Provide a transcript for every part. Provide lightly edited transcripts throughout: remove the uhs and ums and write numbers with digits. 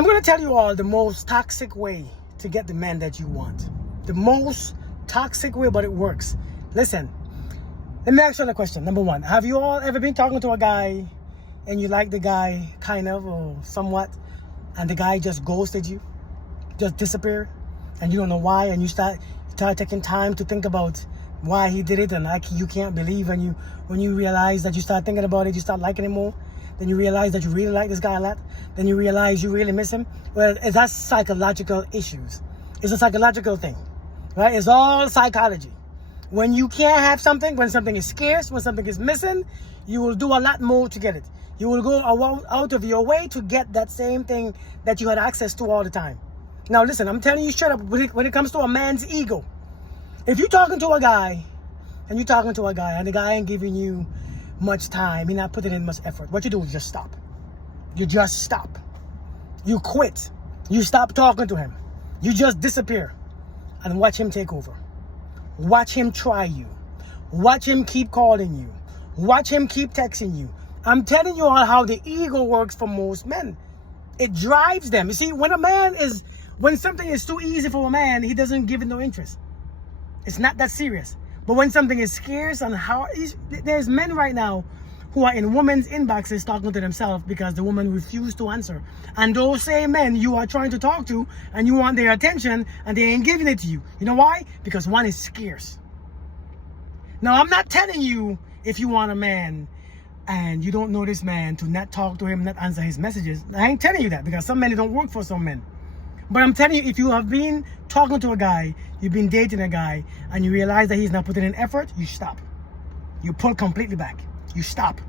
I'm going to tell you all the most toxic way to get the man that you want. The most toxic way, but it works. Listen, let me ask you a question. Number one, have you all ever been talking to a guy and you like the guy kind of or somewhat, and the guy just ghosted you, just disappeared, and you don't know why, and you start taking time to think about why he did it, and like you can't believe when you realize that you start thinking about it, you start liking him more. Then you realize that you really like this guy a lot. Then you realize you really miss him. Well, that's psychological issues. It's a psychological thing, right? It's all psychology. When you can't have something, when something is scarce, when something is missing, you will do a lot more to get it. You will go out of your way to get that same thing that you had access to all the time. Now listen, I'm telling you straight up, when it comes to a man's ego, if you're talking to a guy, and the guy ain't giving you much time, he's not putting in much effort, what you do is just stop. You just stop. You quit. You stop talking to him. You just disappear and watch him take over. Watch him try you. Watch him keep calling you. Watch him keep texting you. I'm telling you all how the ego works for most men. It drives them. You see, when something is too easy for a man, he doesn't give it no interest. It's not that serious. But when something is scarce and there's men right now who are in women's inboxes talking to themselves because the woman refused to answer. And those same men you are trying to talk to and you want their attention and they ain't giving it to you. You know why? Because one is scarce. Now, I'm not telling you if you want a man and you don't know this man to not talk to him, not answer his messages. I ain't telling you that because some men don't work for some men. But I'm telling you, if you have been talking to a guy, you've been dating a guy, and you realize that he's not putting in effort, you stop. You pull completely back. You stop.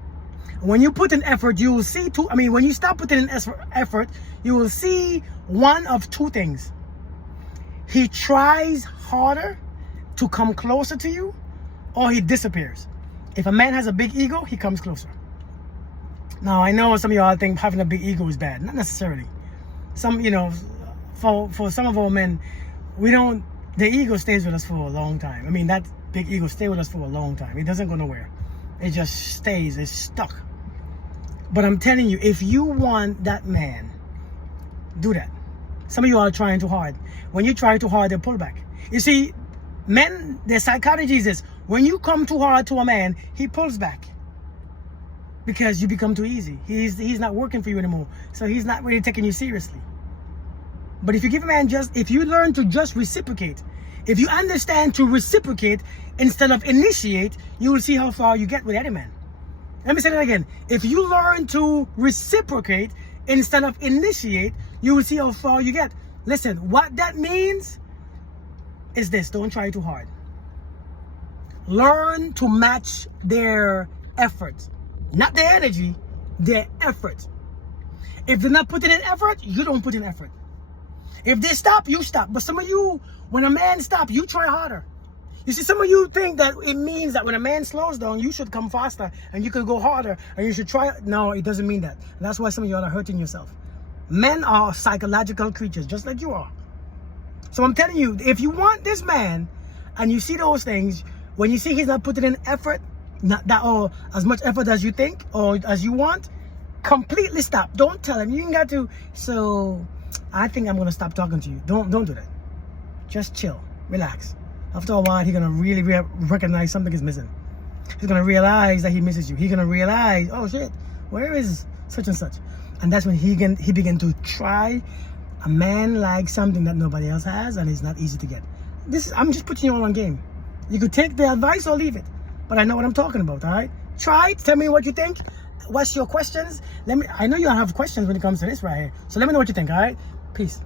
When you put in effort, you will see when you stop putting in effort, you will see one of two things. He tries harder to come closer to you, or he disappears. If a man has a big ego, he comes closer. Now, I know some of y'all think having a big ego is bad. Not necessarily. For some of our men, the ego stays with us for a long time. I mean, that big ego stays with us for a long time. It doesn't go nowhere. It just stays, it's stuck. But I'm telling you, if you want that man, do that. Some of you are trying too hard. When you try too hard, they pull back. You see, men, their psychology is this. When you come too hard to a man, he pulls back. Because you become too easy. He's not working for you anymore. So he's not really taking you seriously. But if you give a man if you learn to just reciprocate, if you understand to reciprocate instead of initiate, you will see how far you get with any man. Let me say that again. If you learn to reciprocate instead of initiate, you will see how far you get. Listen, what that means is this. Don't try too hard. Learn to match their effort. Not their energy, their effort. If they're not putting in effort, you don't put in effort. If they stop, you stop. But some of you, when a man stops, you try harder. You see, some of you think that it means that when a man slows down, you should come faster and you could go harder and you should try. No, it doesn't mean that. And that's why some of you are hurting yourself. Men are psychological creatures, just like you are. So I'm telling you, if you want this man and you see those things, when you see he's not putting in effort, or as much effort as you think or as you want, completely stop. Don't tell him. You ain't got to. So I think I'm gonna stop talking to you. Don't do that. Just chill, relax. After a while, he's gonna really recognize something is missing. He's gonna realize that he misses you. He's gonna realize, oh shit, where is such and such? And that's when he begin to try. A man likes something that nobody else has, and it's not easy to get. I'm just putting you all on game. You could take the advice or leave it, but I know what I'm talking about. All right, try it. Tell me what you think. What's your questions? I know you have questions when it comes to this right here. So let me know what you think, all right? Peace.